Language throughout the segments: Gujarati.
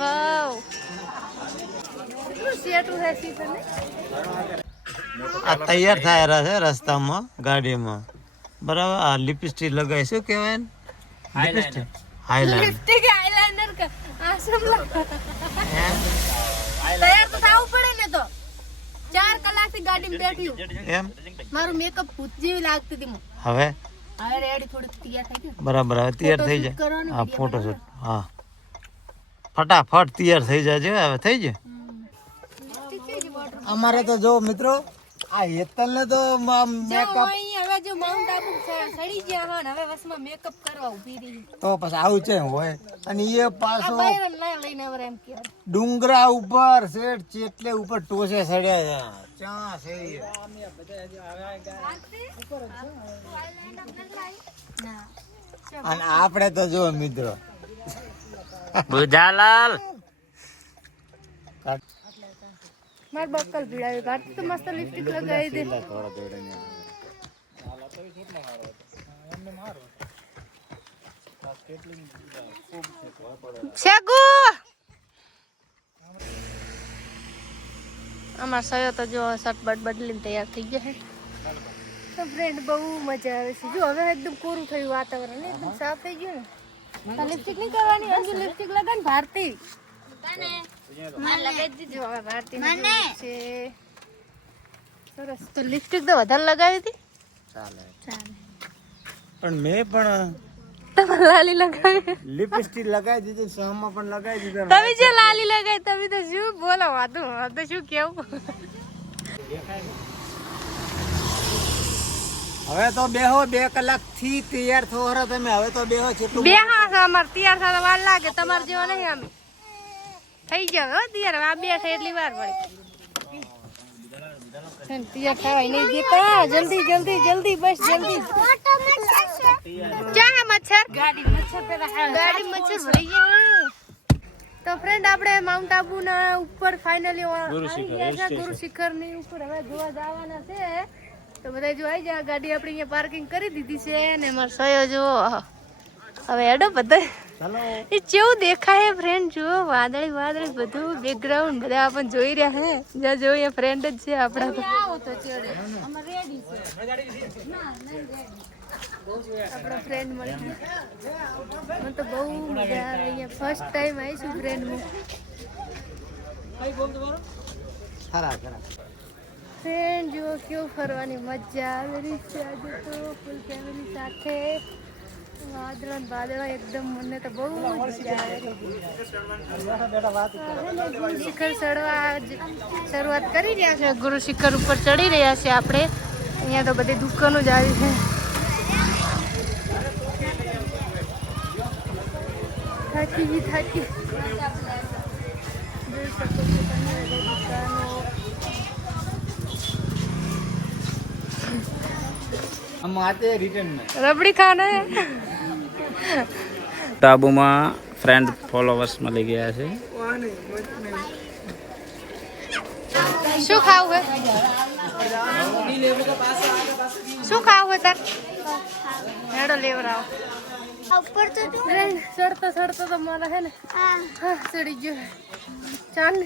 વાવ આ તૈયાર થાય છે રસ્તામાં ગાડીમાં બરાબર. આ લિપસ્ટિક લગાવી શું કહેવાય લિપસ્ટિક આઈલાઇનર કા આસમ તૈયાર તો થવું પડે ને. તો 4 કલાકથી ગાડીમાં બેઠી એમ મારું મેકઅપ ભૂત જેવી લાગતી હતી. હવે હવે રેડી થોડી તૈયાર થઈ ગઈ બરાબર. હવે તૈયાર થઈ જાય. હા ફોટોશૂટ. હા ફટાફટ તૈયાર થઈ જાય. હવે થઈ જાય. અમારે તો જો મિત્રો આ હેતલ ને તો મેકઅપ હવે જો માઉન્ટ આબુ સડી ગયા હન હવે વસમાં મેકઅપ કરવા ઊભી રહી તો પછી આવું છે હોય. અને એ પાછો બૈરન ના લઈને હવે એમ કે ડુંગરા ઉપર શેઠ ચેટલે ઉપર ટોસે સડ્યા છે. ચા છે અને આપણે તો જો મિત્રો બુજાલાલ માર બક્કલ ભીડાવી ભારતી તો મસ્ત લિપસ્ટિક લગાવી દે. શેગુ અમાર સયો તો જો શર્ટ બટ બદલીને તૈયાર થઈ ગયા છે. તો ફ્રેન્ડ બહુ મજા આવે છે. જો હવે એકદમ કોરું થયું વાતાવરણ એકદમ સાફ થઈ ગયું ને. લિપસ્ટિક નહીં કરવાની અંજુ લિપસ્ટિક લગાન ભારતી સરસ. તો લિપસ્ટિક તો વધારે લગાવી હતી પણ મેં પણ તમે લાલી લગાવી લિપસ્ટિક લગાવી દીધી સોમાં પણ લગાવી દીધા. તમે જે લાલી લગાવી તમે તો શું બોલો વાતું શું કેવું. હવે તો બેહો 2 કલાક થી તૈયાર થો હરો તમે. હવે તો બેહો કેટલું બે હા અમાર તૈયાર થતા વાર લાગે. તમાર જેવા નહીં અમે થઈ જાવ હો તૈયાર. આ બે છે એટલી વાર પડે તૈયાર થવાય નહીં દેતા. જલ્દી જલ્દી જલ્દી બસ જલ્દી. ક્યાં હે મચ્છર? ગાડી મચ્છર ભરી ગયા. તો ફ્રેન્ડ આપણે માઉન્ટ આબુ ના ઉપર ફાઇનલી ગુરુ શિખર ની ઉપર હવે જોવા જવાના છે. તો બધા જો આવી જાય. ગાડી આપણે અહીંયા પાર્કિંગ કરી દીધી છે ને અમાર સયો જો હવે એડો બધા એ કેવું દેખાય ફ્રેન્ડ. જો વાદળી વાદળી બધું બેકગ્રાઉન્ડ બધા આપણને જોઈ રહ્યા હે. જ્યાં જોઈએ ફ્રેન્ડ જ છે આપણા. આપણા ફ્રેન્ડ મળી મને તો બહુ મજા આવે અહીંયા. ફર્સ્ટ ટાઈમ આવીશું ફ્રેન્ડમાં. ફ્રેન્ડ જો કેવું ફરવાની મજા આવે રહી છે આજે તો ફૂલ ફેમિલી સાથે. વાદળા એકદમ મને તો બહુ મજા આવે. ગુરુ શિખર ચડવા શરૂઆત કરી રહ્યા છે. ગુરુ શિખર ઉપર ચડી રહ્યા છે આપણે. અહીંયા તો બધી દુકાનો જ આવી છે. થાકી જોઈ શકો છો તમે દુકાનો. રબડી ખાને ટાબુમાં ફ્રેન્ડ ફોલોવર્સ મળી ગયા છે. શું ખાવું હે? શું ખાવું હે તાર? હેડો લેવરાવ. ઉપર તો ચડતો ચડતો તો મારા હે ને હા ચડી ગયો. ચાંદ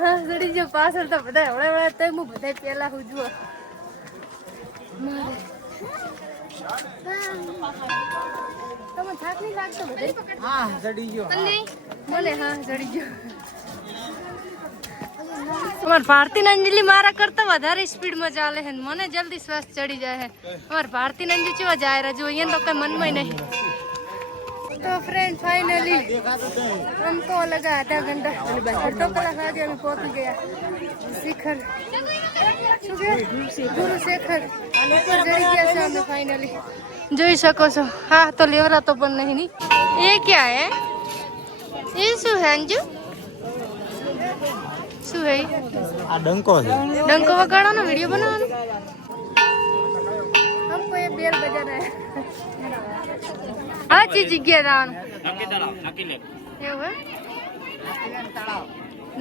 હા ચડી ગયો. પાછળ તો બધા હવળે હવળે તો હું બધા પેલા હું જુઓ તમે થાક નહીં લાગતો બધે? હા ચડી ગયો. મને હા ચડી ગયો. અમાર ભારતી અંજલિ મારા કરતા વધારે સ્પીડમાં ચાલે છે. મને જલ્દી શ્વાસ ચડી જાય છે. અમાર ભારતી અંજલિ કેવા જાય રહ્યા જો અહીંયા તો કઈ મનમાં નહીં. तो फ्रेंड फाइनली हमको लगा आधा घंटा 2 कलाक आगे हम पहुंच गया शिखर गुरु शिखर ऊपर चढ़ गया છે અમે फाइनली. જોઈ શકો છો. હા તો લેવરા તો પણ નહીં. ये क्या है? ये શું है अंजू? શું है? આ ડંકો છે. ડંકો વગાડવાનો વિડિયો બનાવવાનો. हमको ये बेल बजाना है. આ ચી જગ્યા જવાનું એવું હે?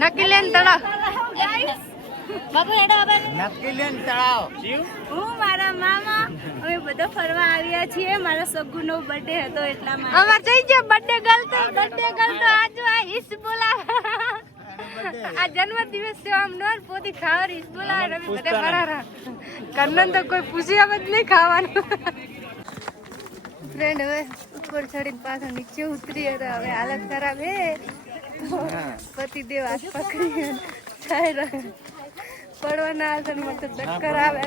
નકીલેન તળાવ બાપુ હેડો હવે નકીલેન તળાવ હું મારા મામા અમે બધા ફરવા આવ્યા છીએ. મારા સગુનો બર્થડે હતો એટલામાં અમાર થઈ ગયો બર્થડે ગર્લ તો આજ આ હિસ બોલા આ જન્મ દિવસ છે આમ નોર પોતી ખાવર હિસ બોલા રમે બધે ફરારા કન્નન તો કોઈ પૂછ્યા જ નહીં ખાવાનું. ફ્રેન્ડ હવે ઉપર ચડીને પાછા નીચે ઉતરી હતા. હવે હાલત ખરાબ હે પતિદેવ હાથ પકડી પડવાના હાથ મને તો ચક્કર આવે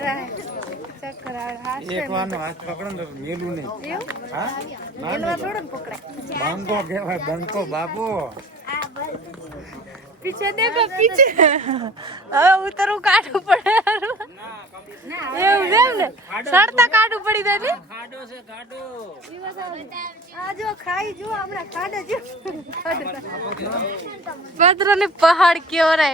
ચક્કર આવે હાથ પકડો ને મેલું નહીં મેલવા થોડો પકડાય. બંકો કહેવાય બંકો બાબુ. પીછે દેખો પીછે હવે ઉતરવું કાઢવું પડે એવું છે ને સડતા કાઢવું પડી જાય ને આ જો ખાઈ જો હમણાં ખાડે જો ભદ્ર ને પહાડ કેવો રહે